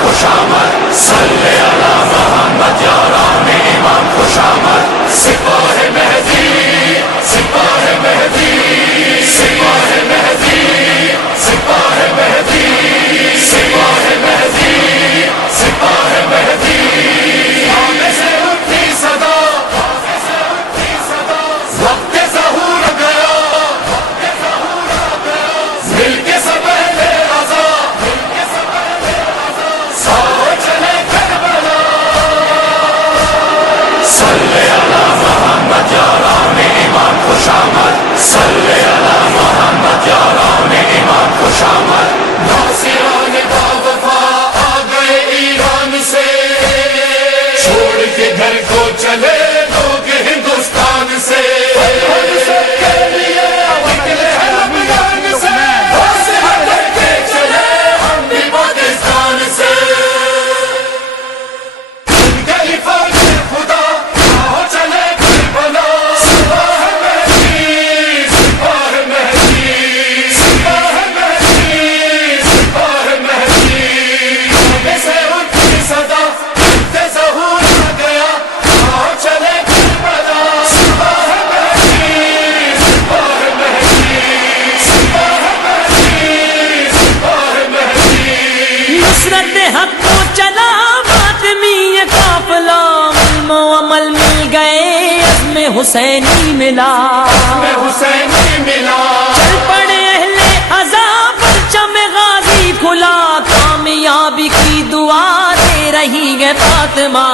خوش آمد صلی علی محمد یاران امام خوش آمد سپاہ مہدی سپاہ مہدی سپاہ مہدی سپاہ مہدی سپاہ مہدی سپاہ مہدی آنے سے اٹھی صدا وقت ظہور گیا مل کے سب اہل رضا سارے چلے کربلا صلی علی محمد یاران امام خوش آمد صلی علی محمد یاران امام خوش آمد ناصران باوفا آ گئے ایران سے چھوڑ کے گھر کو چلے لوگ ہندوستان سے حق کو چلا ماتمی یہ قافلہ علم و عمل مل گئے عزم حسینی ملا حسینی ملا چل پڑے اہل عذاب پرچم غازی کھلا کامیابی کی دعا دے رہی ہے فاطمہ